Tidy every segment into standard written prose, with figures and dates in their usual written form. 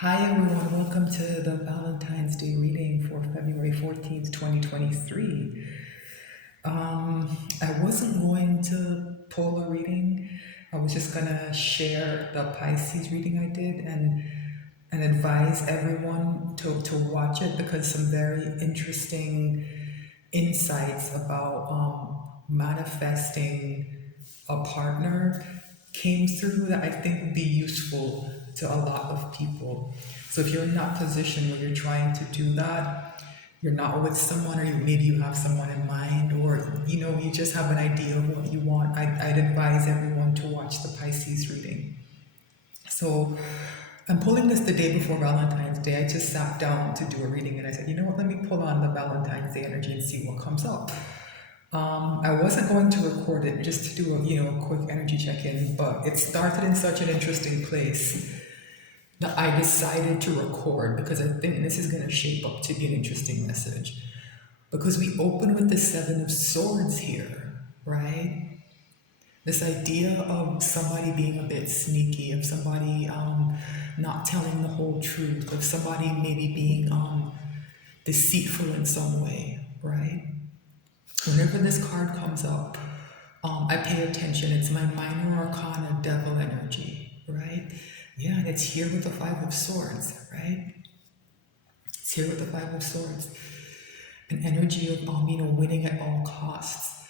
Hi everyone, welcome to the Valentine's Day reading for February 14th, 2023. I wasn't going to pull a reading. I was just gonna share the Pisces reading I did and advise everyone to watch it because some very interesting insights about manifesting a partner came through that I think would be useful to a lot of people. So if you're in that position where you're trying to do that, you're not with someone, or maybe you have someone in mind, or you just have an idea of what you want, I'd advise everyone to watch the Pisces reading. So I'm pulling this the day before Valentine's Day. I just sat down to do a reading and I said, you know what, let me pull on the Valentine's Day energy and see what comes up. I wasn't going to record it just to do a quick energy check-in, but it started in such an interesting place that I decided to record because I think this is going to shape up to be an interesting message. Because we open with the Seven of Swords here, right? This idea of somebody being a bit sneaky, of somebody not telling the whole truth, of somebody maybe being deceitful in some way, right? Whenever this card comes up, I pay attention. It's my minor arcana devil energy, right? Yeah, and it's here with the Five of Swords, right? It's here with the Five of Swords. An energy of winning at all costs.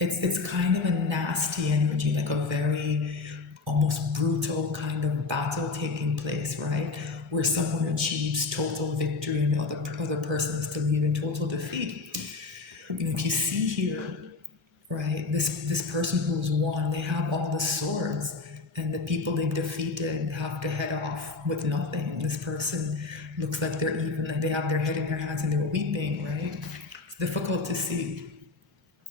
It's kind of a nasty energy, like a very almost brutal kind of battle taking place, right? Where someone achieves total victory and the other person is to leave in total defeat. If you see here, right, this person who's won, they have all the swords, and the people they've defeated have to head off with nothing. This person looks like they're even, like they have their head in their hands and they're weeping, right? It's difficult to see.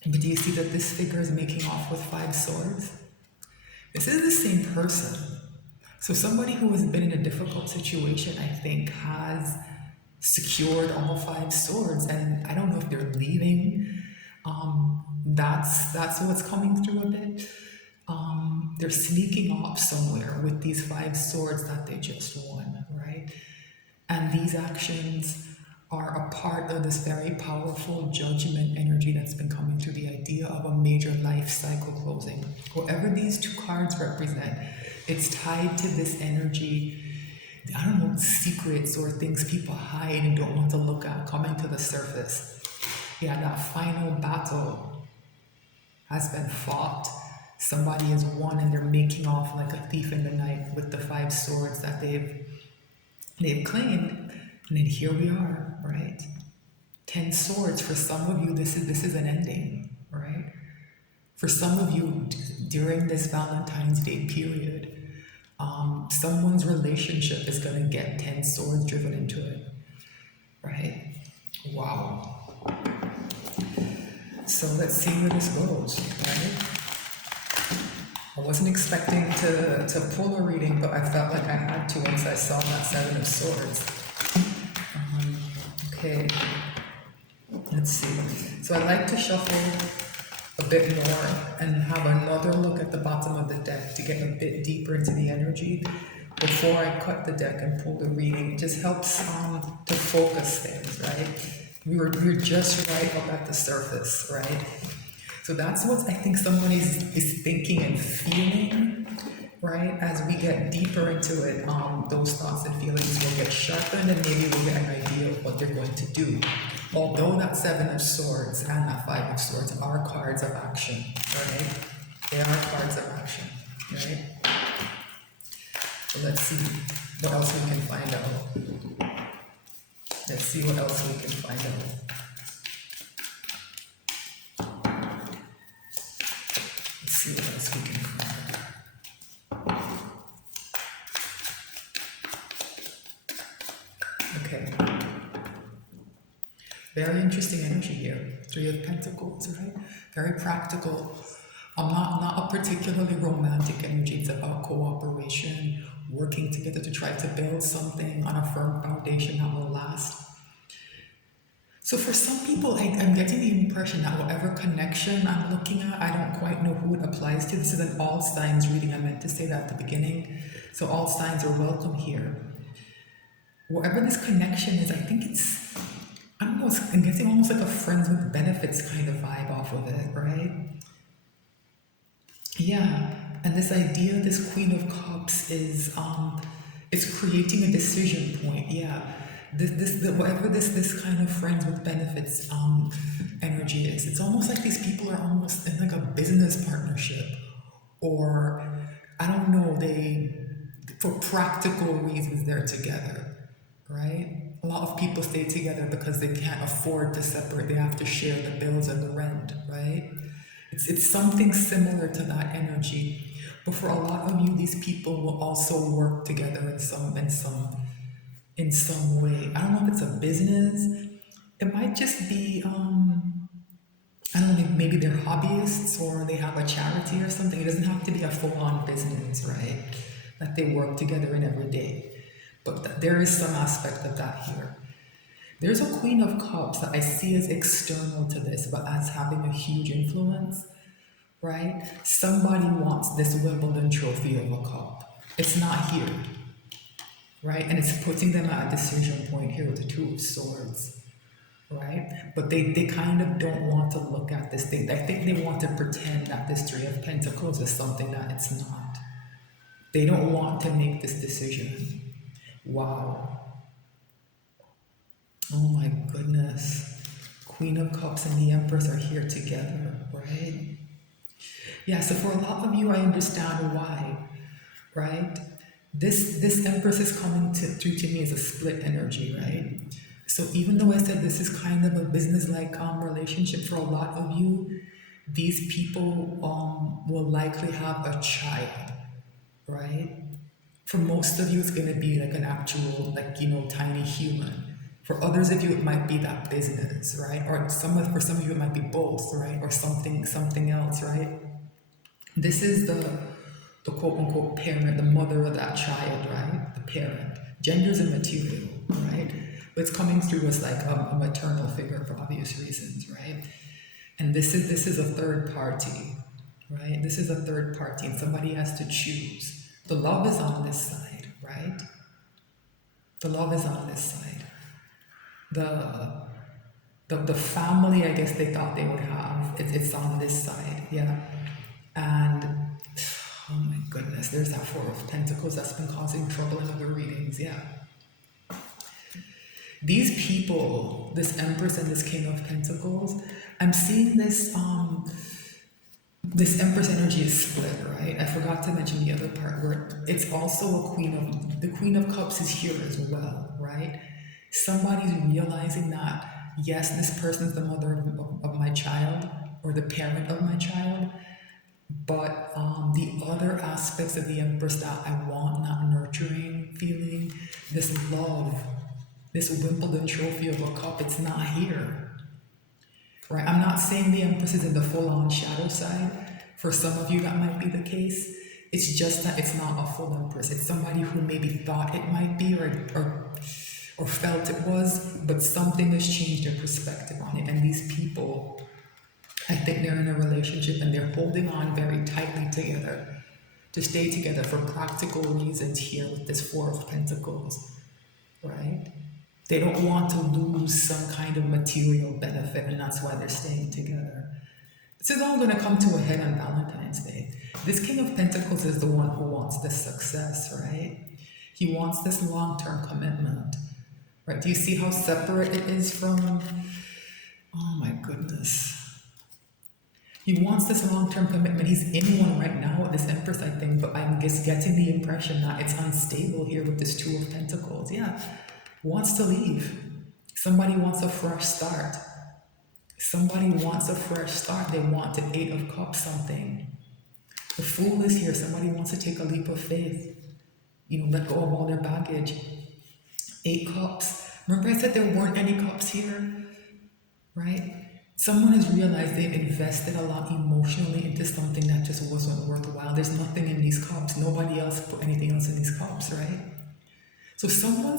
But do you see that this figure is making off with five swords? This is the same person. So somebody who has been in a difficult situation, I think, has secured all five swords, and I don't know if they're leaving. That's what's coming through a bit. They're sneaking off somewhere with these five swords that they just won, right? And these actions are a part of this very powerful judgment energy that's been coming through, the idea of a major life cycle closing. Whatever these two cards represent, it's tied to this energy. I don't know, secrets or things people hide and don't want to look at coming to the surface. Yeah, that final battle has been fought. Somebody has won and they're making off like a thief in the night with the five swords that they've claimed. And then here we are, right? 10 swords. For some of you, this is an ending, right? For some of you, during this Valentine's Day period, someone's relationship is going to get 10 swords driven into it, right? Wow. So let's see where this goes, right? I wasn't expecting to pull a reading, but I felt like I had to once I saw that Seven of Swords. Okay, let's see. So I like to shuffle a bit more and have another look at the bottom of the deck to get a bit deeper into the energy before I cut the deck and pull the reading. It just helps to focus things, right? We're just right up at the surface, right? So that's what I think somebody is thinking and feeling, right? As we get deeper into it, those thoughts and feelings will get sharpened and maybe we'll get an idea of what they're going to do. Although that Seven of Swords and that Five of Swords are cards of action, right? They are cards of action, right? So let's see what else we can find out. Let's see what else we can find out. Let's see what else we can find out. Okay. Very interesting energy here. Three of Pentacles, right? Very practical. Not a particularly romantic energy. It's about cooperation, working together to try to build something on a firm foundation that will last. So for some people, I'm getting the impression that whatever connection I'm looking at, I don't quite know who it applies to. This is an all signs reading. I meant to say that at the beginning. So all signs are welcome here. whatever this connection is, I think I don't know, I'm getting almost like a friends with benefits kind of vibe off of it, right? Yeah, and this idea, this Queen of Cups is it's creating a decision point. Yeah, whatever this kind of friends with benefits energy is, it's almost like these people are almost in like a business partnership, or I don't know, they for practical reasons they're together, right? A lot of people stay together because they can't afford to separate. They have to share the bills and the rent, right? It's something similar to that energy. But for a lot of you, these people will also work together in some way. I don't know if it's a business. It might just be I don't know, maybe they're hobbyists or they have a charity or something. It doesn't have to be a full-on business, right? That they work together in every day. But there is some aspect of that here. There's a Queen of Cups that I see as external to this, but as having a huge influence, right? Somebody wants this Wimbledon trophy of a cup. It's not here, right? And it's putting them at a decision point here with the Two of Swords, right? But they kind of don't want to look at this thing. I think they want to pretend that this Three of Pentacles is something that it's not. They don't want to make this decision. Wow. Oh my goodness. Queen of Cups and the Empress are here together, right? Yeah, so for a lot of you, I understand why, right? This Empress is coming through to me as a split energy, right? So even though I said this is kind of a business-like relationship for a lot of you, these people will likely have a child, right? For most of you, it's going to be like an actual, like, tiny human. For others of you, it might be that business, right? Or for some of you, it might be both, right? Or something else, right? This is the quote unquote parent, the mother of that child, right? The parent. Gender's immaterial, right? But it's coming through as like a maternal figure for obvious reasons, right? And this is a third party, right? This is a third party, and somebody has to choose. The love is on this side, right? The love is on this side. The family, I guess they thought they would have, it's on this side, yeah. And oh my goodness, there's that Four of Pentacles that's been causing trouble in other readings, yeah. These people, this Empress and this King of Pentacles, I'm seeing this Empress energy is split, right? I forgot to mention the other part where it's also the Queen of Cups is here as well, right? Somebody's realizing that, yes, this person's the mother of my child or the parent of my child, but the other aspects of the Empress that I want, not nurturing, feeling, this love, this Wimbledon trophy of a cup, it's not here. Right? I'm not saying the Empress is in the full-on shadow side. For some of you, that might be the case. It's just that it's not a full Empress. It's somebody who maybe thought it might be or felt it was, but something has changed their perspective on it. And these people, I think they're in a relationship and they're holding on very tightly together to stay together for practical reasons here with this Four of Pentacles, right? They don't want to lose some kind of material benefit, and that's why they're staying together. This is all going to come to a head on Valentine's Day. This King of Pentacles is the one who wants this success, right? He wants this long-term commitment, right? Do you see how separate it is from, oh my goodness. He wants this long-term commitment. He's in one right now with this Empress, I think, but I'm just getting the impression that it's unstable here with this Two of Pentacles. Yeah, wants to leave. Somebody wants a fresh start. Somebody wants a fresh start. They want the Eight of Cups something. The Fool is here. Somebody wants to take a leap of faith. Let go of all their baggage. 8 cups. Remember I said there weren't any cups here? Right? Someone has realized they've invested a lot emotionally into something that just wasn't worthwhile. There's nothing in these cups. Nobody else put anything else in these cups, right? So someone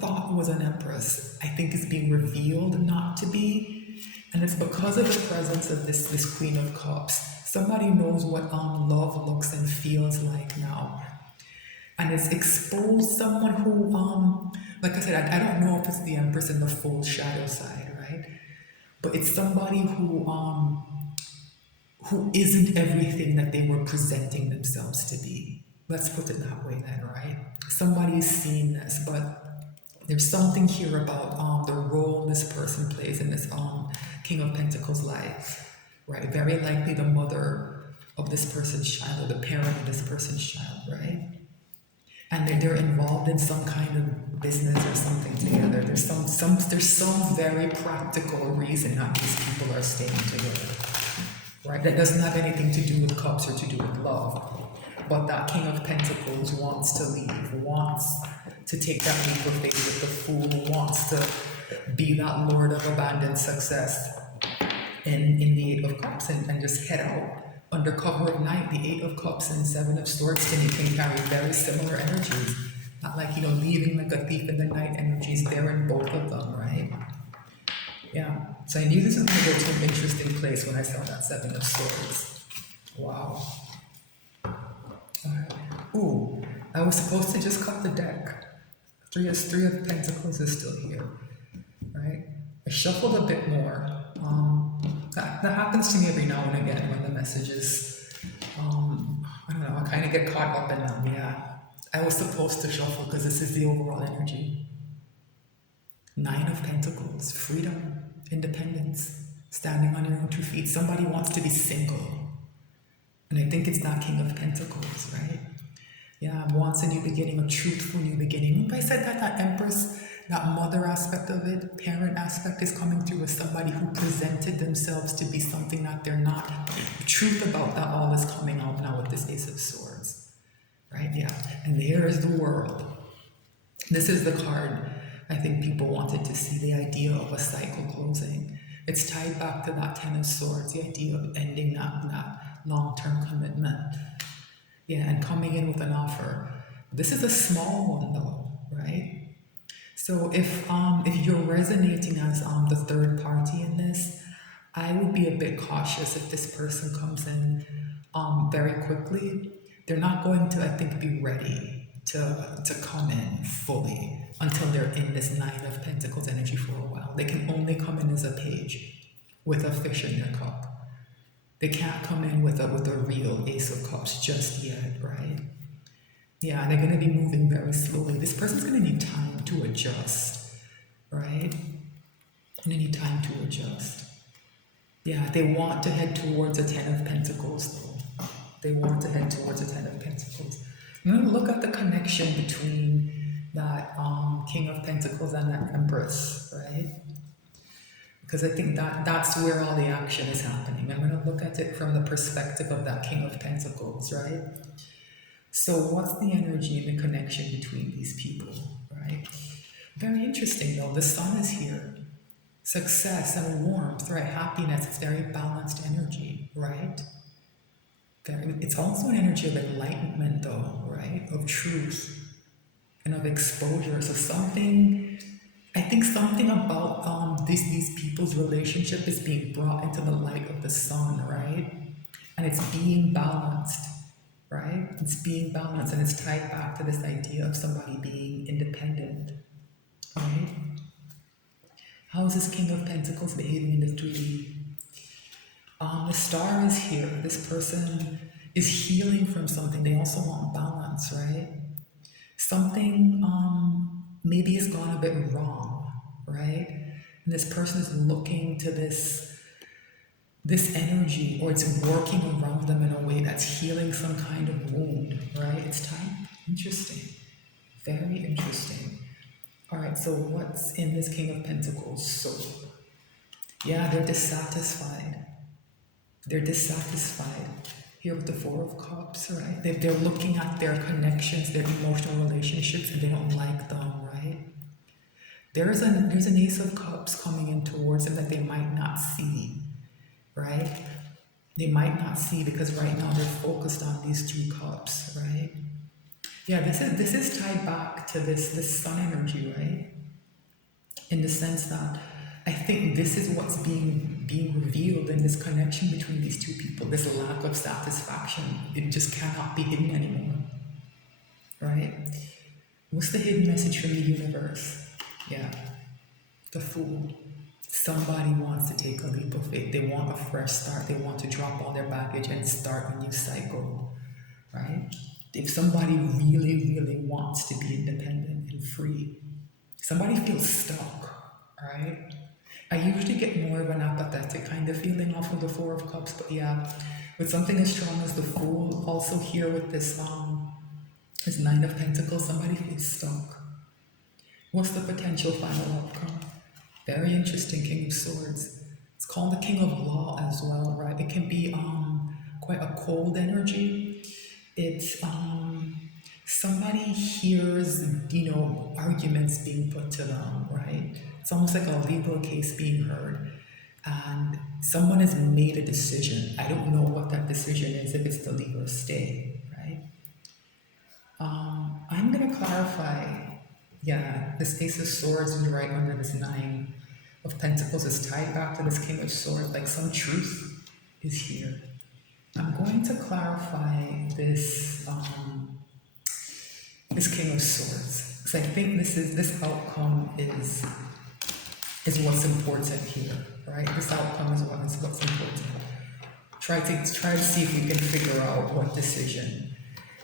thought was an Empress, I think is being revealed not to be. And it's because of the presence of this Queen of Cups. Somebody knows what love looks and feels like now. And it's exposed someone who like I said, I don't know if it's the Empress in the full shadow side, right? But it's somebody who isn't everything that they were presenting themselves to be. Let's put it that way then, right? Somebody's seen this, but there's something here about the role this person plays in this King of Pentacles life, right? Very likely the mother of this person's child, or the parent of this person's child, right? And they're involved in some kind of business or something together. There's some very practical reason that these people are staying together, right? That doesn't have anything to do with cups or to do with love. But that King of Pentacles wants to leave, wants to take that leap of faith with the Fool, wants to be that Lord of abandoned success in the Eight of Cups and just head out under cover of night. The Eight of Cups and Seven of Swords can carry very similar energies. Not like, leaving like a thief in the night energies there in both of them, right? Yeah. So I knew this was going to go to an interesting place when I saw that Seven of Swords. Wow. Alright. Ooh, I was supposed to just cut the deck. Three of Pentacles is still here, right? I shuffled a bit more. That happens to me every now and again when the messages, I don't know, I kind of get caught up in them, yeah. I was supposed to shuffle because this is the overall energy. Nine of Pentacles, freedom, independence, standing on your own 2 feet. Somebody wants to be single. And I think it's that King of Pentacles, right? Yeah, wants a new beginning, a truthful new beginning. Remember I said that Empress, that mother aspect of it, parent aspect is coming through with somebody who presented themselves to be something that they're not. The truth about that all is coming out now with this Ace of Swords, right? Yeah, and here is the World. This is the card I think people wanted to see, the idea of a cycle closing. It's tied back to that Ten of Swords, the idea of ending that long-term commitment. Yeah, and coming in with an offer. This is a small one though, right? So if you're resonating as the third party in this, I would be a bit cautious if this person comes in very quickly. They're not going to, I think, be ready to come in fully until they're in this Nine of Pentacles energy for a while. They can only come in as a page with a fish in their cup. They can't come in with a real Ace of Cups just yet, right? Yeah, and they're going to be moving very slowly. This person's going to need time to adjust, right? Going to need time to adjust. Yeah, they want to head towards a Ten of Pentacles, though. They want to head towards a Ten of Pentacles. I'm going to look at the connection between that King of Pentacles and that Empress, right? Because I think that's where all the action is happening. I'm going to look at it from the perspective of that King of Pentacles, right? So what's the energy and the connection between these people, right? Very interesting though. The Sun is here. Success and warmth, right? Happiness, it's very balanced energy, right? It's also an energy of enlightenment though, right? Of truth and of exposure. So I think something about these people's relationship is being brought into the light of the sun, right? And it's being balanced, right? It's being balanced, and it's tied back to this idea of somebody being independent, right? How is this King of Pentacles behaving in the 3D? The Star is here. This person is healing from something. They also want balance, right? Something maybe has gone a bit wrong, right? And this person is looking to this energy, or it's working around them in a way that's healing some kind of wound, right? It's time. Interesting. Very interesting. All right, so what's in this King of Pentacles? So, yeah, they're dissatisfied. They're dissatisfied. Here with the Four of Cups, right? They're looking at their connections, their emotional relationships, and they don't like them, right? There's an Ace of Cups coming in towards them that they might not see, right? They might not see because right now they're focused on these 3 cups, right? Yeah, this is tied back to this sun energy, right? In the sense that I think this is what's being revealed in this connection between these 2 people, this lack of satisfaction. It just cannot be hidden anymore, right? What's the hidden message from the universe? Yeah, the Fool. Somebody wants to take a leap of faith. They want a fresh start. They want to drop all their baggage and start a new cycle, right? If somebody really, really wants to be independent and free, somebody feels stuck, right? I usually get more of an apathetic kind of feeling off of the Four of Cups, but yeah, with something as strong as the Fool, also here with this Nine of Pentacles, somebody feels stuck. What's the potential final outcome? Very interesting, King of Swords. It's called the King of Law as well, right? It can be quite a cold energy. It's somebody hears, arguments being put to them, right? It's almost like a legal case being heard. And someone has made a decision. I don't know what that decision is, if it's to leave or stay, right? I'm going to clarify. Yeah, this Ace of Swords is right under this Nine of Pentacles is tied back to this King of Swords. Like some truth is here. I'm going to clarify this King of Swords, because I think this outcome is what's important here, right? This outcome is what's important. Try to see if we can figure out what decision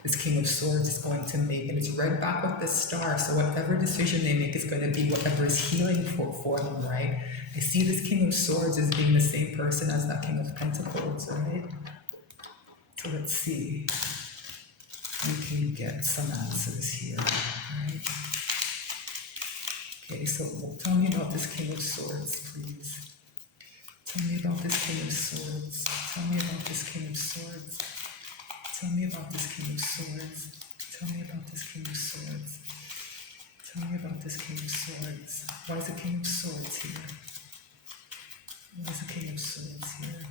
this King of Swords is going to make. And it's read back with the star, so whatever decision they make is going to be whatever is healing for them, right? I see this King of Swords as being the same person as that King of Pentacles, right? So let's see. We can get some answers here, right? Okay, so tell me about this King of Swords, please. Tell me about this King of Swords. Tell me about this King of Swords. Tell me about this King of Swords. Tell me about this King of Swords. Tell me about this King of Swords. Why is the King of Swords here? Why is the King of Swords here?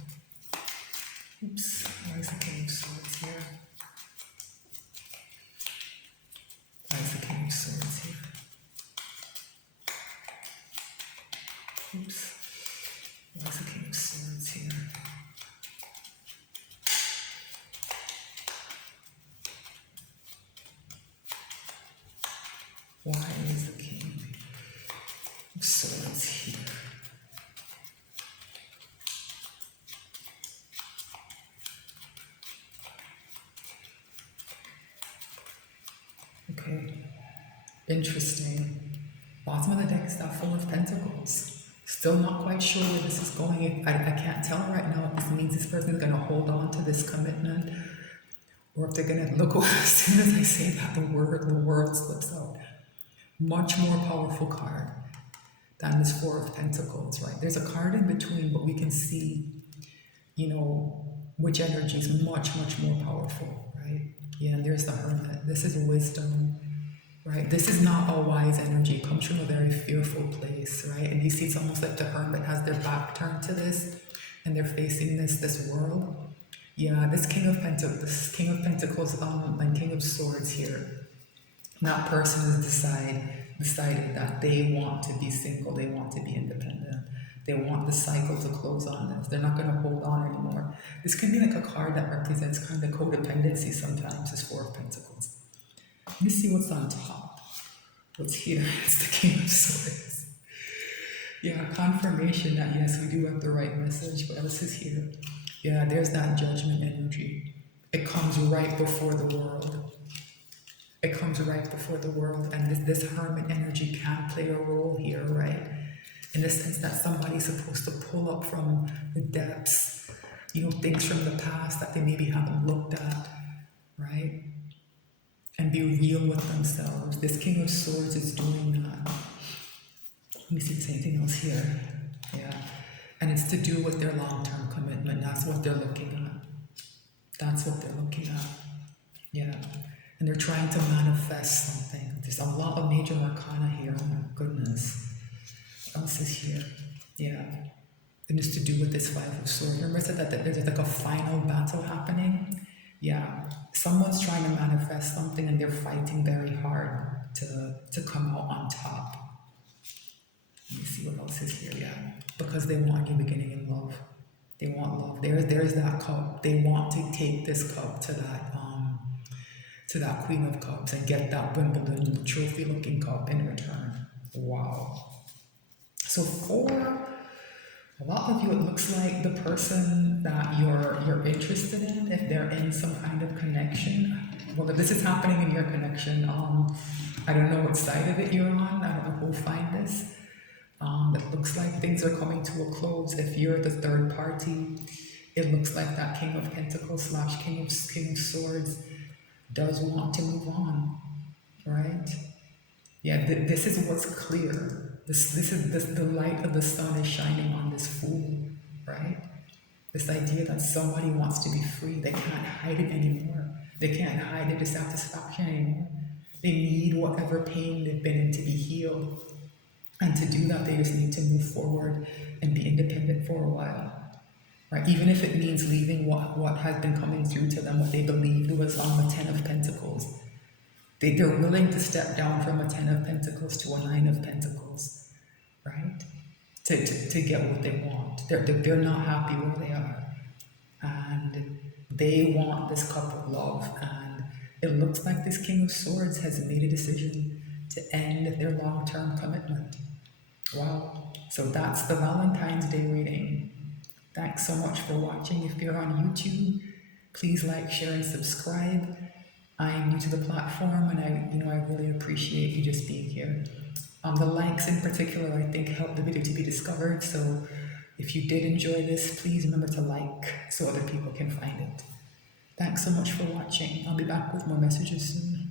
Oops. Why is the King of Swords here? Why is the King of Swords here? Oops. Why is the King of Swords here? Why is the King of Swords here? Okay, interesting. Bottom of the deck is that Four of Pentacles. Still not quite sure where this is going. I can't tell right now if this means this person is going to hold on to this commitment, or if they're going to look over. As soon as I say that, the word slips out. Much more powerful card than this Four of Pentacles, right? There's a card in between, but we can see, which energy is much, much more powerful, right? Yeah, and there's the Hermit. This is wisdom, right? This is not a wise energy. It comes from a very fearful place, right? And you see, it's almost like the Hermit has their back turned to this, and they're facing this world. Yeah, this King of Pentacles, and King of Swords here. That person has decided that they want to be single, they want to be independent. They want the cycle to close on this. They're not going to hold on anymore. This can be like a card that represents kind of codependency sometimes, this Four of Pentacles. Let me see what's on top. What's here? It's the King of Swords. Yeah, confirmation that yes, we do have the right message. What else is here? Yeah, there's that Judgment energy. It comes right before the world. It comes right before the world, and this Hermit energy can play a role here, right? In the sense that somebody's supposed to pull up from the depths, things from the past that they maybe haven't looked at, right? And be real with themselves. This King of Swords is doing that. Let me see if there's anything else here. Yeah. And it's to do with their long-term commitment. That's what they're looking at. That's what they're looking at. Yeah. And they're trying to manifest something. There's a lot of major arcana here. Oh my goodness. What else is here? Yeah. And it's to do with this Five of Swords. Remember I said that there's like a final battle happening? Yeah. Someone's trying to manifest something and they're fighting very hard to come out on top. Let me see what else is here. Yeah. Because they want a new beginning in love. They want love. There's that cup. They want to take this cup to to that Queen of Cups and get that Wimbledon trophy looking cup in return. Wow. So for a lot of you, it looks like the person that you're interested in, if they're in some kind of connection, well, if this is happening in your connection, I don't know what side of it you're on. I don't know who'll find this. It looks like things are coming to a close. If you're the third party, it looks like that King of Pentacles slash King of Swords does want to move on, right? Yeah, this is what's clear. This the light of the sun is shining on this fool, right? This idea that somebody wants to be free, they can't hide it anymore. They can't hide their dissatisfaction anymore. They need whatever pain they've been in to be healed. And to do that, they just need to move forward and be independent for a while, right? Even if it means leaving what has been coming through to them, what they believed was on the Ten of Pentacles. They're willing to step down from a Ten of Pentacles to a Nine of Pentacles, right? To get what they want. They're not happy where they are. And they want this cup of love. And it looks like this King of Swords has made a decision to end their long-term commitment. Wow. So that's the Valentine's Day reading. Thanks so much for watching. If you're on YouTube, please like, share, and subscribe. I'm new to the platform, and I really appreciate you just being here. The likes in particular, I think, help the video to be discovered. So if you did enjoy this, please remember to like so other people can find it. Thanks so much for watching. I'll be back with more messages soon.